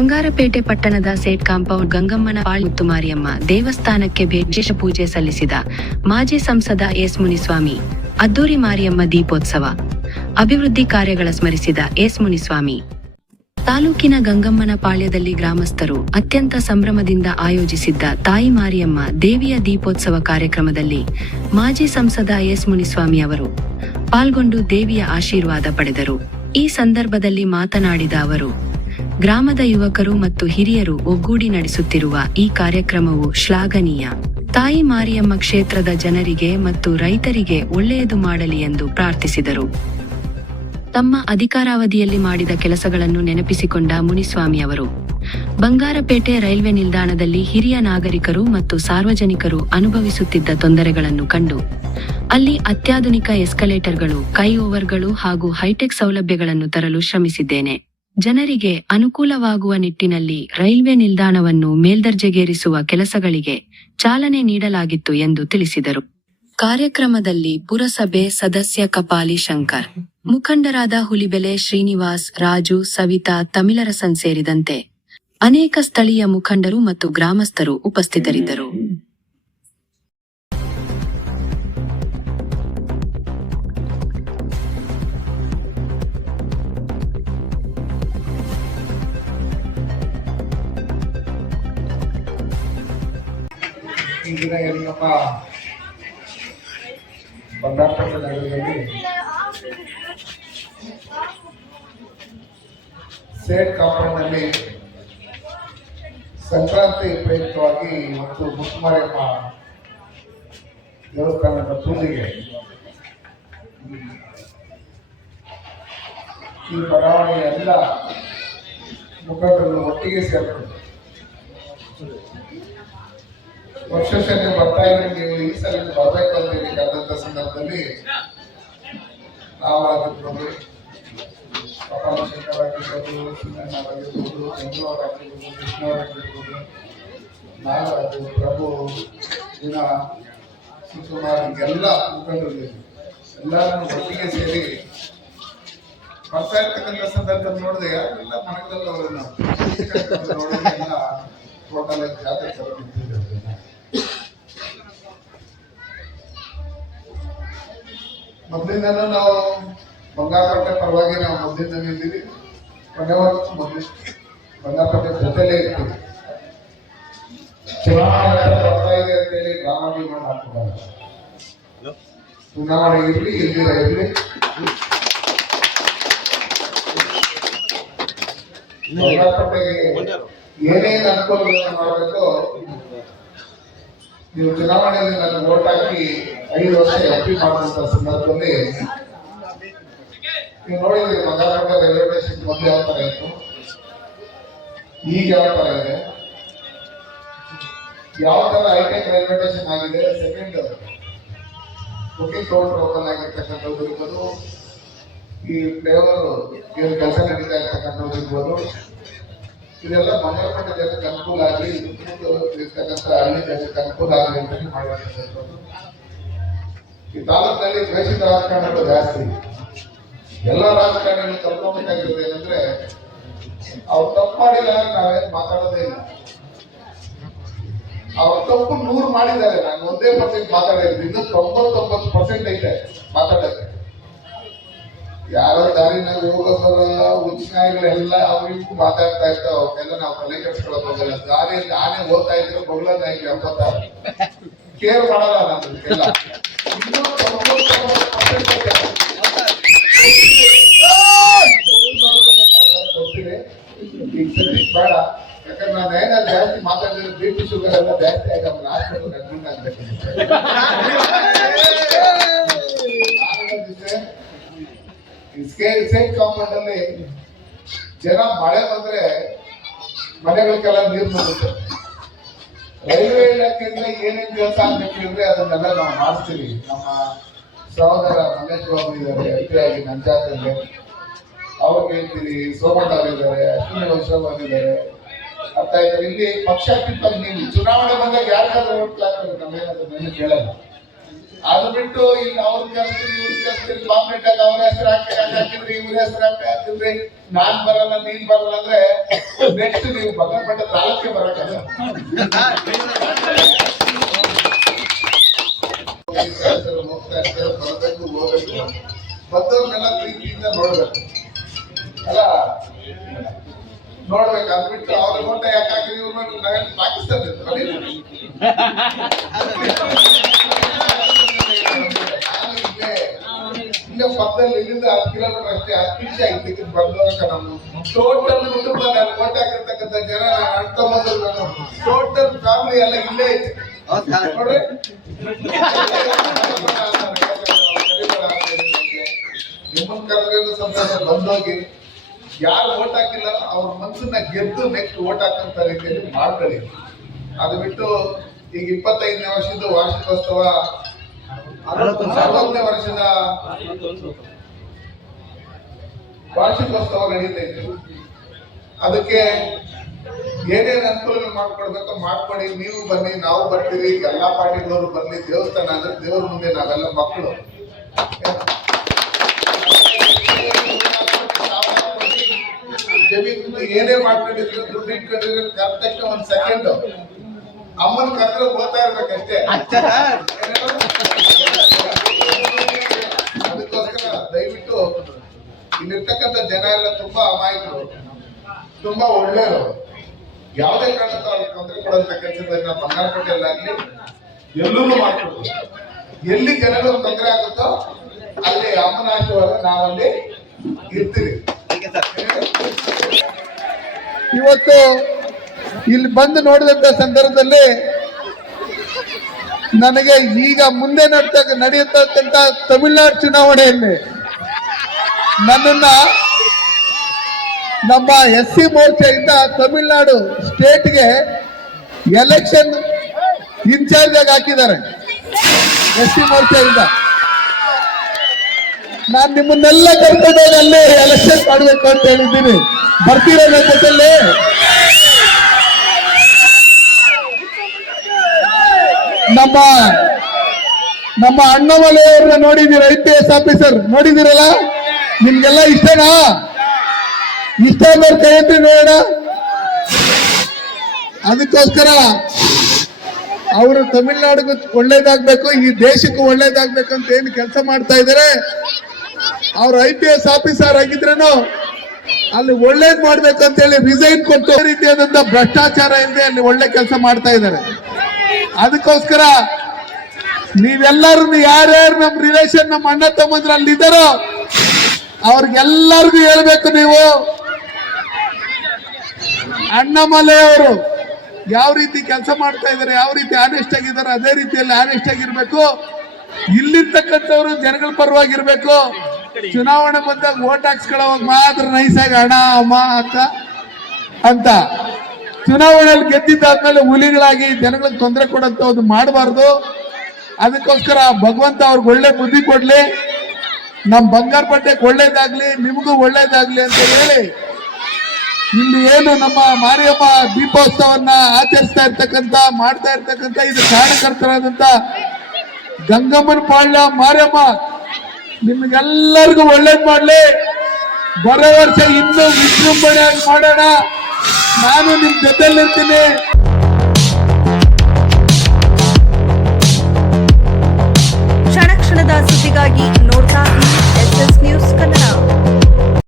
ಬಂಗಾರಪೇಟೆ ಪಟ್ಟಣದ ಸೇಟ್ ಕಾಂಪೌಂಡ್ ಗಂಗಮ್ಮನ ಪಾಳ್ ಮಾರಿಯಮ್ಮ ದೇವಸ್ಥಾನಕ್ಕೆ ವಿಶೇಷ ಪೂಜೆ ಸಲ್ಲಿಸಿದ ಮಾಜಿ ಸಂಸದ ಎಸ್ ಮುನಿಸ್ವಾಮಿ, ಅದ್ದೂರಿ ಮಾರಿಯಮ್ಮ ದೀಪೋತ್ಸವ, ಅಭಿವೃದ್ಧಿ ಕಾರ್ಯಗಳ ಸ್ಮರಿಸಿದ ಎಸ್ ಮುನಿಸ್ವಾಮಿ. ತಾಲೂಕಿನ ಗಂಗಮ್ಮನ ಪಾಳ್ಯದಲ್ಲಿ ಗ್ರಾಮಸ್ಥರು ಅತ್ಯಂತ ಸಂಭ್ರಮದಿಂದ ಆಯೋಜಿಸಿದ್ದ ತಾಯಿ ಮಾರಿಯಮ್ಮ ದೇವಿಯ ದೀಪೋತ್ಸವ ಕಾರ್ಯಕ್ರಮದಲ್ಲಿ ಮಾಜಿ ಸಂಸದ ಎಸ್ ಮುನಿಸ್ವಾಮಿ ಅವರು ಪಾಲ್ಗೊಂಡು ದೇವಿಯ ಆಶೀರ್ವಾದ ಪಡೆದರು. ಈ ಸಂದರ್ಭದಲ್ಲಿ ಮಾತನಾಡಿದ ಅವರು ಗ್ರಾಮದ ಯುವಕರು ಮತ್ತು ಹಿರಿಯರು ಒಗ್ಗೂಡಿ ನಡೆಸುತ್ತಿರುವ ಈ ಕಾರ್ಯಕ್ರಮವು ಶ್ಲಾಘನೀಯ. ತಾಯಿ ಮಾರಿಯಮ್ಮ ಕ್ಷೇತ್ರದ ಜನರಿಗೆ ಮತ್ತು ರೈತರಿಗೆ ಒಳ್ಳೆಯದು ಮಾಡಲಿ ಎಂದು ಪ್ರಾರ್ಥಿಸಿದರು. ತಮ್ಮ ಅಧಿಕಾರಾವಧಿಯಲ್ಲಿ ಮಾಡಿದ ಕೆಲಸಗಳನ್ನು ನೆನಪಿಸಿಕೊಂಡ ಮುನಿಸ್ವಾಮಿ ಅವರು, ಬಂಗಾರಪೇಟೆ ರೈಲ್ವೆ ನಿಲ್ದಾಣದಲ್ಲಿ ಹಿರಿಯ ನಾಗರಿಕರು ಮತ್ತು ಸಾರ್ವಜನಿಕರು ಅನುಭವಿಸುತ್ತಿದ್ದ ತೊಂದರೆಗಳನ್ನು ಕಂಡು, ಅಲ್ಲಿ ಅತ್ಯಾಧುನಿಕ ಎಸ್ಕಲೇಟರ್ಗಳು ಕೈ ಓವರ್ಗಳು ಹಾಗೂ ಹೈಟೆಕ್ ಸೌಲಭ್ಯಗಳನ್ನು ತರಲು ಶ್ರಮಿಸಿದ್ದೇನೆ. ಜನರಿಗೆ ಅನುಕೂಲವಾಗುವ ನಿಟ್ಟಿನಲ್ಲಿ ರೈಲ್ವೆ ನಿಲ್ದಾಣವನ್ನು ಮೇಲ್ದರ್ಜೆಗೇರಿಸುವ ಕೆಲಸಗಳಿಗೆ ಚಾಲನೆ ನೀಡಲಾಗಿತ್ತು ಎಂದು ತಿಳಿಸಿದರು. ಕಾರ್ಯಕ್ರಮದಲ್ಲಿ ಪುರಸಭೆ ಸದಸ್ಯ ಕಪಾಲಿ ಶಂಕರ್, ಮುಖಂಡರಾದ ಹುಲಿಬೆಲೆ ಶ್ರೀನಿವಾಸ್, ರಾಜು, ಸವಿತಾ ತಮಿಳರಸನ್ ಸೇರಿದಂತೆ ಅನೇಕ ಸ್ಥಳೀಯ ಮುಖಂಡರು ಮತ್ತು ಗ್ರಾಮಸ್ಥರು ಉಪಸ್ಥಿತರಿದ್ದರು. ಈ ದಿನ ಏನು ನಮ್ಮ ಬಂಗಾರಪೇಟೆ ನಗರದಲ್ಲಿ ಸೇಟ್ ಕಾಂಪೌಂಡ್ನಲ್ಲಿ ಸಂಕ್ರಾಂತಿ ಪ್ರಯುಕ್ತವಾಗಿ ಮತ್ತು ಮುಸ್ಮಾರಿಯಪ್ಪ ದೇವಸ್ಥಾನದ ಪೂಜೆಗೆ ಈ ಬಡಾವಣೆಯ ಎಲ್ಲ ಮುಖಂಡರು ಒಟ್ಟಿಗೆ ಸೇರ್ಕೊಂಡು ವರ್ಷ ಬರ್ತಾ ಇದ್ರೆ ನೀವು ಈ ಸಲ ಬರ್ಬೇಕು ಅಂತ ಹೇಳಿ ಕರೆದಂತ ಸಂದರ್ಭದಲ್ಲಿ ನಾವು ಆಗಿರ್ಬೋದು ಶಂಕರ್ ಆಗಿರ್ಬೋದು ಸುನಯನ ಆಗಿರ್ಬೋದು ಚಂದ್ರವ್ರು ಆಗಿರ್ಬೋದು ಕೃಷ್ಣವ್ರು ಆಗಿರ್ಬೋದು ನಾಗರಾಜು, ಪ್ರಭು, ದಿನ ಶಿವಕುಮಾರ್ ಎಲ್ಲ ಮುಖಂಡರು ಎಲ್ಲರನ್ನು ಒಟ್ಟಿಗೆ ಸೇರಿ ಬರ್ತಾ ಇರ್ತಕ್ಕಂಥ ಸಂದರ್ಭ ನೋಡಿದೆ ಯಾರೆಲ್ಲ ಮನೆಗಳಲ್ಲಿ ಅವರನ್ನು ನೋಡಿದ್ರೆ ಎಲ್ಲ ಟೋಟಲ್ ಜಾತ್ರೆ ತರ ಮೊದಲಿಂದನೂ ನಾವು ಬಂಗಾರಪೇಟೆ ಪರವಾಗಿ ನಾವು ಮೊದಲಿಂದ ಇದ್ದೀವಿ. ಕೊನೆವರೆಗೂ ಮೊದಲು ಬಂಗಾರಪೇಟೆ ಜೊತೆಲೇ ಇರ್ತೀವಿ. ಚುನಾವಣೆ ಅಂತ ಬರ್ತಾ ಇದೆ ಅಂತೇಳಿ ಗ್ರಾಮಾಭಿಮಾನ ಹಾಕ್ಬಿಡಲ್ಲ ಚುನಾವಣೆ ಇರಲಿ. ಇಲ್ದಿರ ಇರಲಿ ಬಂಗಾರಪೇಟೆಗೆ ಏನೇನು ಅನುಕೂಲಗಳನ್ನು ಮಾಡಬೇಕು ನೀವು ಚುನಾವಣೆಯಲ್ಲಿ ನನ್ನ ವೋಟ್ ಹಾಕಿ ಐದು ವರ್ಷ ಎಂ ಪಿ ಮಾಡುವಂತ ಸಂದರ್ಭದಲ್ಲಿ ನೀವು ನೋಡಿದ್ರಿ ಬಂಗಾರಪೇಟೆ ರೈಲ್ವೆ ಸ್ಟೇಷನ್ ಮೊದಲು ಯಾವ ತರ ಇತ್ತು? ಈಗ ಯಾವ ತರ ಇದೆ? ಯಾವ ತರ ಹೈಟೆಕ್ ರೈಲ್ವೆ ಸ್ಟೇಷನ್ ಆಗಿದೆ? ಸೆಕೆಂಡ್ ಬುಕಿಂಗ್ ಕೌಂಟರ್ ಓಪನ್ ಆಗಿರ್ತಕ್ಕಂಥದ್ದು ಈ ಫ್ಲೇವರ್ ಏನು ಕೆಲಸ ನಡೀತಾ ಇರ್ತಕ್ಕಂಥದ್ದು ಇರ್ಬೋದು. ಇದೆಲ್ಲ ಬಂಗಾರಪೇಟೆ ದೇಶಕ್ಕೆ ಅನುಕೂಲ ಆಗಲಿ ಇರ್ತಕ್ಕಂಥ ಹಳ್ಳಿ ಜನಕ್ಕೆ ಅನುಕೂಲ ಆಗಲಿ ಅಂತ ಮಾಡಬೇಕಂತ ಈ ತಾಲೂಕಿನಲ್ಲಿ ದ್ವೇಷಿತ ರಾಜಕಾರಣಗಳು ಜಾಸ್ತಿ. ಎಲ್ಲ ರಾಜಕಾರಣಿಗಳು ತಪ್ಪಿಬೇಕಾಗಿರೋದು ಏನಂದ್ರೆ, ಅವ್ರು ತಪ್ಪು ಮಾಡಿಲ್ಲ ನಾವೇನು ಮಾತಾಡೋದೇ ಇಲ್ಲ. ಅವ್ರ ತಪ್ಪು ನೂರು ಮಾಡಿದ್ದಾರೆ. ನಾನು ಒಂದೇ ಪರ್ಸೆಂಟ್ ಮಾತಾಡಿದ್ರು ಇನ್ನೂ ತೊಂಬತ್ತೊಂಬತ್ತು ಪರ್ಸೆಂಟ್ ಐತೆ ಮಾತಾಡೋಕೆ ಯಾರೋ ದಾರಿನಲ್ಲಿ ಹೋಗೋದಲ್ಲ ಉಚ್ಚಿನಾಯಿಗಳೆಲ್ಲ ಅವ್ರಿಗೂ ಮಾತಾಡ್ತಾ ಇರ್ತಾವ ಅವಕ್ಕೆಲ್ಲ ನಾವು ತಲೆ ಕೆಡ್ಸ್ಕೊಳಕ್ ಹೋಗಲ್ಲ. ದಾರಿಯಲ್ಲಿ ಆನೆ ಓದ್ತಾ ಇದ್ರೆ ಬೊಗ್ಲ ನಾಯಿಗೆ ಎಂಬತ್ತಾರು ಕೇರ್ ಮಾಡಲ್ಲ ಬೇಡ ಯಾಕಂದ್ರೆ ನಾನು ಏನಾದ್ರು ಜಾಸ್ತಿ ಮಾತಾಡಿದ್ರೆ ಬಿ ಪಿ ಶುಗರ್ ಎಲ್ಲ ಜಾಸ್ತಿ ನಾನು ಹಾಸ್ಪಿಟಲ್ ಅಡ್ಮಿಟ್ ಆಗ್ಬೇಕು ಸ್ಕೇಲ್ ಸೇಮ್ ಕಾಂಪೌಂಡ್ ಅಲ್ಲಿ ಜನ ಮಳೆ ಬಂದ್ರೆ ಮನೆಗಳಿಗೆಲ್ಲ ನೀರು ಬರುತ್ತೆ ರೈಲ್ವೆ ಇಲಾಖೆಯಿಂದ ಏನೇನ್ ಕೆಲಸ ಆಗ್ಬೇಕು ಅಂದ್ರೆ ಅದನ್ನೆಲ್ಲ ನಾವು ಮಾಡ್ತೀವಿ ನಮ್ಮ ಸಹೋದರ ಮಲ್ಲೇಶ್ ಬಾಬು ಇದ್ದಾರೆ, ಅತಿಯಾಗಿ ನಂಜಾತಲ್ಲಿ ಅವ್ರಿಗೆ ಹೇಳ್ತೀವಿ ಸೋಮಣ್ಣ ಅವರಿದ್ದಾರೆ ಅಶ್ವಿನಿ ವೈಷ್ಣವ್ ಅವರಿದ್ದಾರೆ ಅರ್ಥ ಇದ್ದಾರೆ ಇಲ್ಲಿ ಪಕ್ಷಕ್ಕಿಂತ ನೀವು ಚುನಾವಣೆ ಬಂದಾಗ ಯಾರಿಗಾದ್ರೂ ಓಟ್ ಹಾಕ್ತಾರೆ? ನಮ್ಮೇನಾದ್ರೂ ಕೇಳಲ್ಲ. ಅದು ಬಿಟ್ಟು ಇಲ್ಲಿ ಅವ್ರ ಕರ್ಸ್ತೀರಿ ಇವ್ರ ಕರ್ಸ್ತೀರಿ ಬಾಂಬೆ ಅವ್ರ ಹೆಸರು ಹಾಕಿ ಹಾಕಿದ್ರಿ, ಇವ್ರ ಹೆಸರು ಹಾಕಿ, ಹಾಕಿದ್ರಿ. ನಾನ್ ಬರಲ್ಲ, ನೀನ್ ಬರಲ್ಲ ಅಂದ್ರೆ ನೆಕ್ಸ್ಟ್ ನೀವು ಬಗಲ್ಪಟ್ಟ ತಾಲೂಕಿಗೆ ಬರಕಲ್ಲ ಬರಬೇಕು ಹೋಗ್ಬೇಕು ಪ್ರೀತಿಯಿಂದ ನೋಡ್ಬೇಕು. ಅಲ್ಲ, ನೋಡ್ಬೇಕು, ಅದ್ ಬಿಟ್ಟು ಅವ್ರ ಓಟ ಯಾಕೆ ಹಾಕಿರಿ ಇವ್ರನ್ನ ನಾವೇನ್ ಪಾಕಿಸ್ತಾನ ಇಲ್ಲೇ ಪಕ್ಕದಲ್ಲಿ ಇಲ್ಲಿಂದ ಹತ್ತು ಕಿಲೋಮೀಟರ್ ಅಷ್ಟೇ ಹತ್ತು ನಿಮಿಷ ಆಗಿತ್ತು ಬಂದವಾಗ ನಮ್ಮ ಟೋಟಲ್ ಕುಟುಂಬ ನಾನು ಓಟ್ ಹಾಕಿರ್ತಕ್ಕಂಥ ಜನ ಅಣ್ಣ ತಮ್ಮಂದ್ರು ನಾನು ಟೋಟಲ್ ಫ್ಯಾಮಿಲಿ ಎಲ್ಲ ಇಲ್ಲೇ ಐತಿ ನೋಡ್ರಿ. ನಿಮ್ಮನ್ನ ಕರೆದ್ರೇನು ಸಂತೋಷ ಬಂದೋಗಿ ಯಾರು ಓಟ್ ಹಾಕಿಲ್ಲ ಅವ್ರ ಮನ್ಸನ್ನ ಗೆದ್ದು ನೆಕ್ಸ್ಟ್ ಓಟ್ ಹಾಕಂತ ರೀತಿಯಲ್ಲಿ ಮಾಡ್ಕೊಳ್ಳಿ ಅದು ಬಿಟ್ಟು ಈಗ ಇಪ್ಪತ್ತೈದನೇ ವರ್ಷದ ವಾರ್ಷಿಕೋತ್ಸವ ವರ್ಷದ ವಾರ್ಷಿಕೋತ್ಸವ ನಡೀತೈತೆ ಅದಕ್ಕೆ ಏನೇನು ಅನುಕೂಲಗಳು ಮಾಡ್ಕೊಡ್ಬೇಕು ಮಾಡ್ಕೊಡಿ. ನೀವು ಬನ್ನಿ ನಾವು ಬರ್ತೀವಿ. ಎಲ್ಲಾ ಪಾರ್ಟಿಗಳವರು ಬನ್ನಿ. ದೇವಸ್ಥಾನ ಅಂದ್ರೆ ದೇವ್ರ ಮುಂದೆ ನಾವೆಲ್ಲ ಮಕ್ಕಳು. ಜಮೀನು ಏನೇ ಮಾಡ್ಕೊಂಡಿದ್ರು ದುಡ್ಡು ಇಟ್ಕೊಂಡಿದ್ರೆ ತಕ್ಷಣ ಒಂದ್ ಸೆಕೆಂಡ್ ಅಮ್ಮನ ಕರೆದ್ರೆ ಓದ್ತಾ ಇರ್ಬೇಕಷ್ಟೇ. ಜನ ಎಲ್ಲ ತುಂಬಾ ಅಮಾಯಕರು. ತುಂಬಾ ಒಳ್ಳೆಯವರು. ಯಾವುದೇ ಕಾರಣಕ್ಕೂ ಅವ್ರಿಗೆ ತೊಂದರೆ ಕೊಡುವಂತ ಕೆಲಸದಲ್ಲಿ ನಾವು ಬಂಗಾರಪೇಟೆಯಲ್ಲಾಗ್ಲಿ ಎಲ್ಲೂ ಮಾಡ್ಕೊಡ್ತೀವಿ ಎಲ್ಲಿ ಜನಗಳು ತೊಂದರೆ ಆಗುತ್ತೋ ಅಲ್ಲಿ ಅಮ್ಮನ ಆಶೀರ್ವಾದ ನಾವಲ್ಲಿ ಇರ್ತೀವಿ. ಇವತ್ತು ಇಲ್ಲಿ ಬಂದು ನೋಡಿದಂತ ಸಂದರ್ಭದಲ್ಲಿ ನನಗೆ ಈಗ ಮುಂದೆ ನಡ್ತಕ್ಕ ನಡೆಯತಕ್ಕಂತ ತಮಿಳ್ನಾಡು ಚುನಾವಣೆಯಲ್ಲಿ ನನ್ನನ್ನ ನಮ್ಮ ಎಸ್ ಸಿ ಮೋರ್ಚೆಯಿಂದ ತಮಿಳುನಾಡು ಸ್ಟೇಟ್ಗೆ ಎಲೆಕ್ಷನ್ ಇನ್ಚಾರ್ಜ್ ಆಗಿ ಹಾಕಿದ್ದಾರೆ ಎಸ್ ಸಿ ಮೋರ್ಚೆಯಿಂದ. ನಾನು ನಿಮ್ಮನ್ನೆಲ್ಲ ಕರ್ಕೊಂಡು ಅಲ್ಲೇ ಎಲೆಕ್ಷನ್ ಮಾಡಬೇಕು ಅಂತ ಹೇಳಿದ್ದೀನಿ. ಬರ್ತೀರ ಜೊತೆಲಿ? ನಮ್ಮ ನಮ್ಮ ಅಣ್ಣಮಲೆಯವ್ರನ್ನ ನೋಡಿದೀರ ಐ ಪಿ ಎಸ್ ಆಫೀಸರ್? ನೋಡಿದಿರಲ್ಲ? ನಿಮ್ಗೆಲ್ಲ ಇಷ್ಟನಾ? ಇಷ್ಟ ಕೈ ಎತ್ತಿ ನೋಡೋಣ. ಅದಕ್ಕೋಸ್ಕರ ಅವರು ತಮಿಳ್ನಾಡಿಗೂ ಒಳ್ಳೇದಾಗ್ಬೇಕು, ಈ ದೇಶಕ್ಕೂ ಒಳ್ಳೇದಾಗ್ಬೇಕು ಅಂತ ಏನು ಕೆಲಸ ಮಾಡ್ತಾ ಇದ್ದಾರೆ. ಅವ್ರು ಐ ಪಿ ಎಸ್ ಆಫೀಸರ್ ಆಗಿದ್ರೇನು ಅಲ್ಲಿ ಒಳ್ಳೇದ್ ಮಾಡ್ಬೇಕು ಅಂತ ಹೇಳಿ ರಿಸೈನ್ ಕೊಟ್ಟು ರೀತಿಯಾದಂತ ಭ್ರಷ್ಟಾಚಾರ ಇಲ್ಲದೆ ಅಲ್ಲಿ ಒಳ್ಳೆ ಕೆಲಸ ಮಾಡ್ತಾ ಇದ್ದಾರೆ. ಅದಕ್ಕೋಸ್ಕರ ನೀವೆಲ್ಲರೂ ಯಾರ್ಯಾರು ನಮ್ಮ ರಿಲೇಷನ್ ನಮ್ಮ ಅಣ್ಣ ತಮ್ಮಂದ್ರ ಅಲ್ಲಿ ಇದ್ದಾರೋ ಅವ್ರಿಗೆಲ್ಲರಿಗೂ ಹೇಳ್ಬೇಕು ನೀವು. ಅಣ್ಣಮಲೆ ಅವರು ಯಾವ ರೀತಿ ಕೆಲಸ ಮಾಡ್ತಾ ಇದ್ದಾರೆ, ಯಾವ ರೀತಿ ಆನೆಸ್ಟ್ ಆಗಿದ್ದಾರೆ, ಅದೇ ರೀತಿಯಲ್ಲಿ ಆನೆಸ್ಟ್ ಆಗಿರ್ಬೇಕು. ಇಲ್ಲಿರ್ತಕ್ಕಂಥವ್ರು ಜನಗಳ ಪರವಾಗಿರ್ಬೇಕು. ಚುನಾವಣೆ ಬಂದಾಗ ಓಟ್ ಹಾಕ್ಸ್ಕೊಳ್ಳೋವಾಗ ಮಾತ್ರ ನೈಸಾಗಿ ಹಣ ಅಮ್ಮ, ಅಕ್ಕ ಅಂತ. ಚುನಾವಣೆಯಲ್ಲಿ ಗೆದ್ದಿದ್ದಾದ್ಮೇಲೆ ಹುಲಿಗಳಾಗಿ ಜನಗಳಿಗೆ ತೊಂದರೆ ಕೊಡಂತ ಒಂದು ಮಾಡಬಾರ್ದು. ಅದಕ್ಕೋಸ್ಕರ ಭಗವಂತ ಅವ್ರಿಗೆ ಒಳ್ಳೆ ಬುದ್ಧಿ ಕೊಡ್ಲಿ. ನಮ್ ಬಂಗಾರಪೇಟೆಗೆ ಒಳ್ಳೇದಾಗ್ಲಿ, ನಿಮಗೂ ಒಳ್ಳೇದಾಗ್ಲಿ ಅಂತ ಹೇಳಿ ಇಲ್ಲಿ ಏನು ನಮ್ಮ ಮಾರಿಯಮ್ಮ ದೀಪೋತ್ಸವನ್ನ ಆಚರಿಸ್ತಾ ಇರ್ತಕ್ಕಂತ ಮಾಡ್ತಾ ಇರ್ತಕ್ಕಂತ ಇದು ಕಾರ್ಯಕರ್ತರಾದಂತ ಗಂಗಮ್ಮನ ಪಾಳ್ಯ ಮಾರಿಯಮ್ಮ ನಿಮ್ಗೆಲ್ಲರಿಗೂ ಒಳ್ಳೇದ್ ಮಾಡ್ಲಿ. ಬರೋ ವರ್ಷ ಇನ್ನೂ ವಿಜೃಂಭಣೆಯಾಗಿ ಮಾಡೋಣ. ನಾನು ನಿಮ್ ಜೊತೆಲಿರ್ತೀನಿ. ಕ್ಷಣ ಕ್ಷಣದ ಸುದ್ದಿಗಾಗಿ